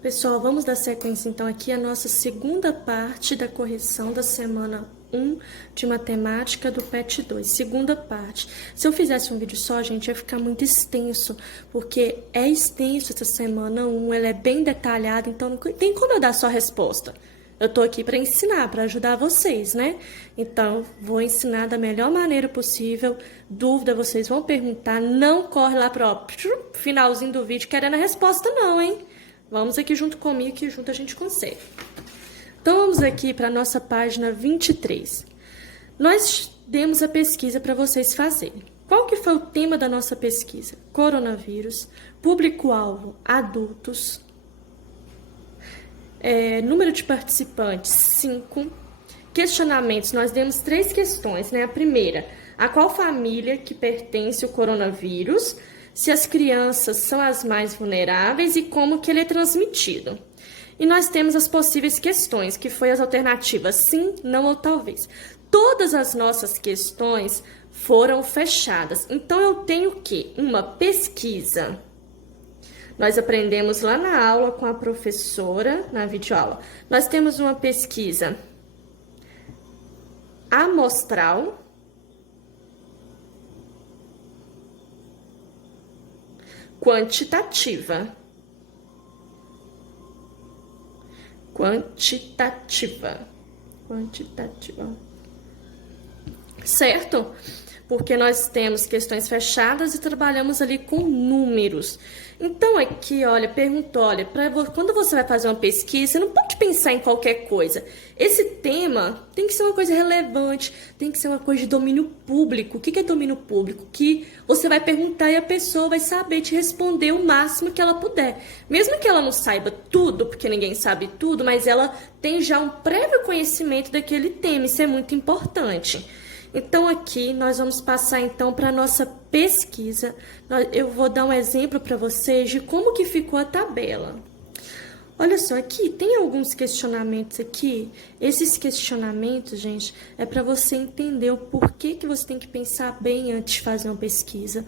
Pessoal, vamos dar sequência então aqui à nossa segunda parte da correção da semana 1 de matemática do PET 2, segunda parte. Se eu fizesse um vídeo só, gente, ia ficar muito extenso, porque é extenso essa semana 1, ela é bem detalhada, então não tem como eu dar só a resposta. Eu tô aqui para ensinar, para ajudar vocês, né? Então, vou ensinar da melhor maneira possível. Dúvida, vocês vão perguntar, não corre lá pro finalzinho do vídeo querendo a resposta não, hein? Vamos aqui junto comigo, que junto a gente consegue. Então, vamos aqui para a nossa página 23. Nós demos a pesquisa para vocês fazerem. Qual que foi o tema da nossa pesquisa? Coronavírus, público-alvo, adultos, número de participantes, 5. Questionamentos, nós demos 3 questões, né? A primeira, a qual família que pertence o coronavírus? Se as crianças são as mais vulneráveis e como que ele é transmitido. E nós temos as possíveis questões, que foi as alternativas sim, não ou talvez. Todas as nossas questões foram fechadas. Então, eu tenho o quê? Uma pesquisa. Nós aprendemos lá na aula com a professora, na videoaula. Nós temos uma pesquisa amostral, quantitativa. Certo? Porque nós temos questões fechadas e trabalhamos ali com números. Então, aqui, olha, perguntou, olha, quando você vai fazer uma pesquisa, você não pode pensar em qualquer coisa. Esse tema tem que ser uma coisa relevante, tem que ser uma coisa de domínio público. O que é domínio público? Que você vai perguntar e a pessoa vai saber te responder o máximo que ela puder. Mesmo que ela não saiba tudo, porque ninguém sabe tudo, mas ela tem já um prévio conhecimento daquele tema, isso é muito importante. Então, aqui, nós vamos passar, então, para a nossa pesquisa. Eu vou dar um exemplo para vocês de como que ficou a tabela. Olha só, aqui tem alguns questionamentos aqui. Esses questionamentos, gente, é para você entender o porquê que você tem que pensar bem antes de fazer uma pesquisa.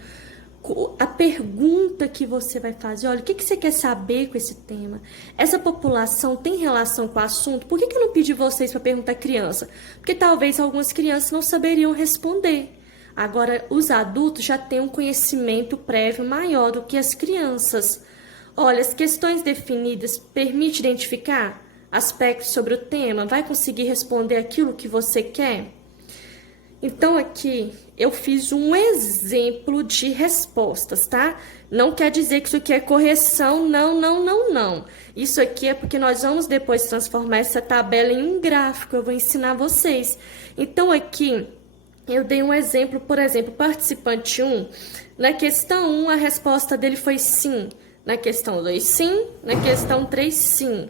A pergunta que você vai fazer, olha, o que você quer saber com esse tema? Essa população tem relação com o assunto? Por que eu não pedi vocês para perguntar criança? Porque talvez algumas crianças não saberiam responder. Agora, os adultos já têm um conhecimento prévio maior do que as crianças. Olha, as questões definidas permitem identificar aspectos sobre o tema? Vai conseguir responder aquilo que você quer? Então, aqui, eu fiz um exemplo de respostas, tá? Não quer dizer que isso aqui é correção, não. Isso aqui é porque nós vamos depois transformar essa tabela em um gráfico, eu vou ensinar vocês. Então, aqui, eu dei um exemplo, por exemplo, participante 1, na questão 1, a resposta dele foi sim. Na questão 2, sim. Na questão 3, sim.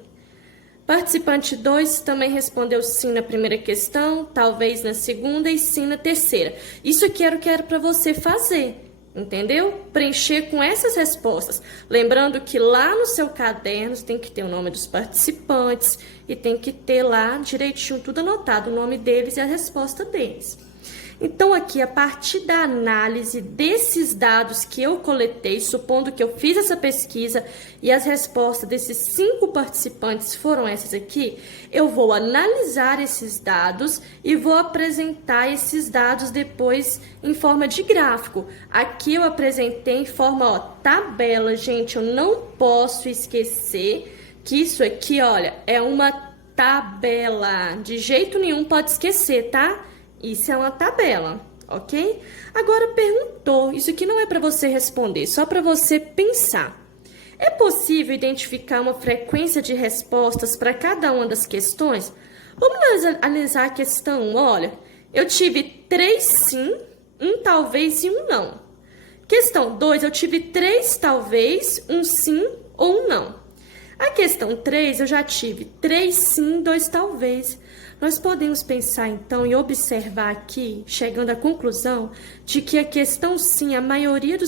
Participante 2 também respondeu sim na primeira questão, talvez na segunda e sim na terceira. Isso aqui era o que era para você fazer, entendeu? Preencher com essas respostas. Lembrando que lá no seu caderno tem que ter o nome dos participantes e tem que ter lá direitinho tudo anotado, o nome deles e a resposta deles. Então, aqui, a partir da análise desses dados que eu coletei, supondo que eu fiz essa pesquisa e as respostas desses 5 participantes foram essas aqui, eu vou analisar esses dados e vou apresentar esses dados depois em forma de gráfico. Aqui eu apresentei em forma, tabela, gente, eu não posso esquecer que isso aqui, olha, é uma tabela. De jeito nenhum pode esquecer, tá? Isso é uma tabela, ok? Agora perguntou, isso aqui não é para você responder, só para você pensar. É possível identificar uma frequência de respostas para cada uma das questões? Vamos analisar a questão 1, olha, eu tive 3 sim, 1 talvez e 1 não. Questão 2, eu tive 3 talvez, 1 sim ou 1 não. A questão 3, eu já tive 3 sim, 2 talvez. Nós podemos pensar, então, e observar aqui, chegando à conclusão, de que a questão sim, a maioria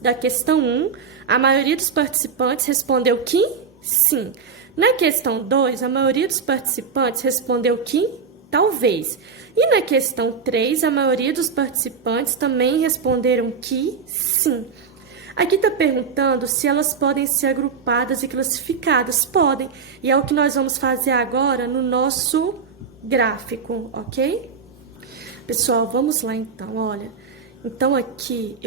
da questão 1, a maioria dos participantes respondeu que sim. Na questão 2, a maioria dos participantes respondeu que talvez. E na questão 3, a maioria dos participantes também responderam que sim. Aqui está perguntando se elas podem ser agrupadas e classificadas. Podem. E é o que nós vamos fazer agora no nosso gráfico, ok? Pessoal, vamos lá então, olha. Então aqui,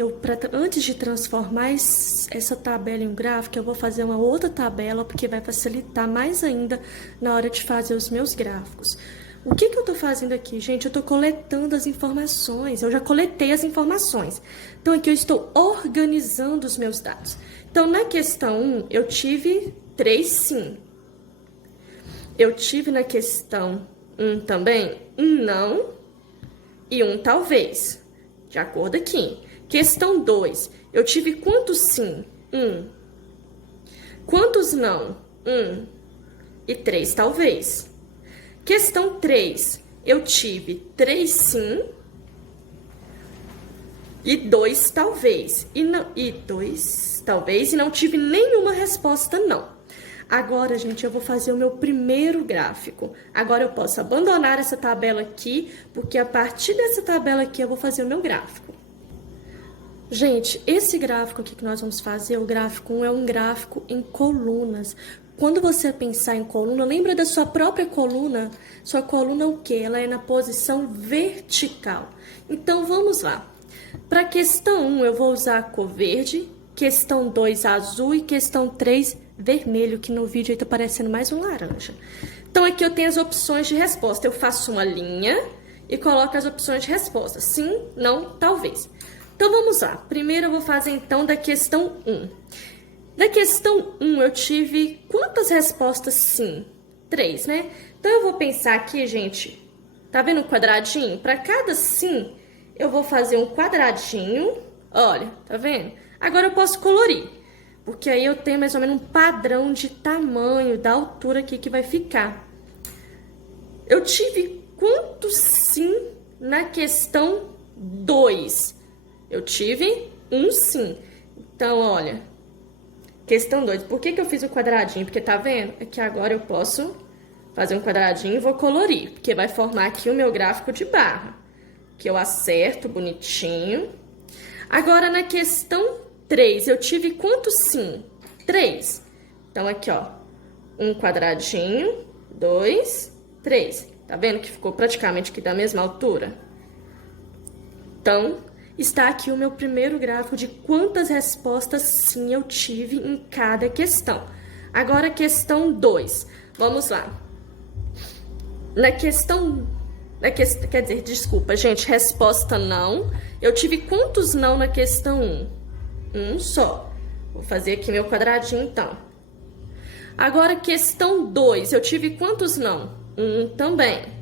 antes de transformar essa tabela em um gráfico, eu vou fazer uma outra tabela, porque vai facilitar mais ainda na hora de fazer os meus gráficos. O que eu tô fazendo aqui, gente? Eu tô coletando as informações, eu já coletei as informações. Então aqui eu estou organizando os meus dados. Então na questão 1, eu tive 3 sim. Eu tive na questão 1 também um não e um talvez. De acordo aqui. Questão 2. Eu tive quantos sim? 1. Quantos não? 1. E 3 talvez. Questão 3. Eu tive 3 sim e 2 talvez. E 2 talvez e não tive nenhuma resposta não. Agora, gente, eu vou fazer o meu primeiro gráfico. Agora eu posso abandonar essa tabela aqui, porque a partir dessa tabela aqui eu vou fazer o meu gráfico. Gente, esse gráfico aqui que nós vamos fazer, o gráfico 1, é um gráfico em colunas. Quando você pensar em coluna, lembra da sua própria coluna? Sua coluna o quê? Ela é na posição vertical. Então, vamos lá. Para a questão 1, eu vou usar a cor verde, questão 2, azul e questão 3, vermelho, que no vídeo aí tá parecendo mais um laranja. Então, aqui eu tenho as opções de resposta. Eu faço uma linha e coloco as opções de resposta. Sim, não, talvez. Então, vamos lá. Primeiro, eu vou fazer, então, da questão 1. Da questão 1, eu tive quantas respostas sim? 3, né? Então, eu vou pensar aqui, gente, tá vendo o quadradinho? Para cada sim, eu vou fazer um quadradinho. Olha, tá vendo? Agora, eu posso colorir. Porque aí eu tenho mais ou menos um padrão de tamanho, da altura aqui que vai ficar. Eu tive quantos sim na questão 2? Eu tive um sim. Então, olha, questão 2. Por que eu fiz o quadradinho? Porque tá vendo? É que agora eu posso fazer um quadradinho e vou colorir. Porque vai formar aqui o meu gráfico de barra. Que eu acerto bonitinho. Agora, na questão 3, eu tive quantos sim? 3. Então, aqui, ó, um quadradinho, 2, 3. Tá vendo que ficou praticamente aqui da mesma altura? Então, está aqui o meu primeiro gráfico de quantas respostas sim eu tive em cada questão. Agora, questão 2. Vamos lá. Quer dizer, desculpa, gente, resposta não. Eu tive quantos não na questão 1? Um só. Vou fazer aqui meu quadradinho, então. Agora, questão 2. Eu tive quantos não? Um também.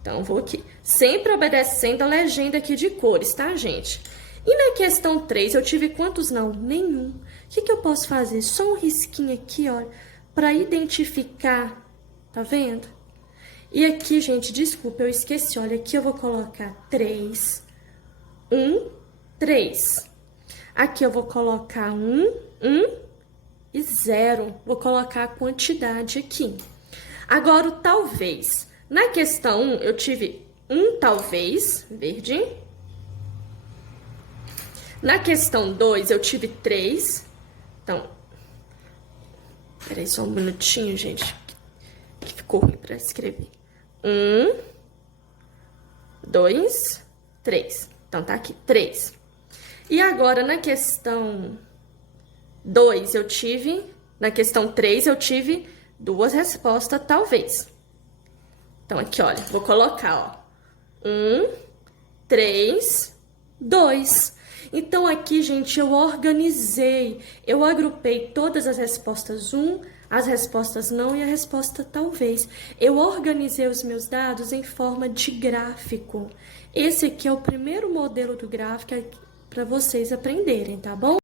Então, vou aqui. Sempre obedecendo a legenda aqui de cores, tá, gente? E na questão 3, eu tive quantos não? Nenhum. O que eu posso fazer? Só um risquinho aqui, ó, para identificar. Tá vendo? E aqui, gente, desculpa, eu esqueci. Olha, aqui eu vou colocar 3, 1, 3. Aqui eu vou colocar 1 e 0. Vou colocar a quantidade aqui. Agora, o talvez. Na questão 1, eu tive um talvez, verde. Na questão 2, eu tive 3. Então, peraí só um minutinho, gente, que ficou ruim para escrever. 1, 2, 3. Então, tá aqui, 3. E agora, na questão 2, na questão 3, eu tive 2 respostas, talvez. Então, aqui, olha, vou colocar, ó, 1, 3, 2. Então, aqui, gente, eu organizei, eu agrupei todas as respostas 1, as respostas não e a resposta talvez. Eu organizei os meus dados em forma de gráfico. Esse aqui é o primeiro modelo do gráfico para vocês aprenderem, tá bom?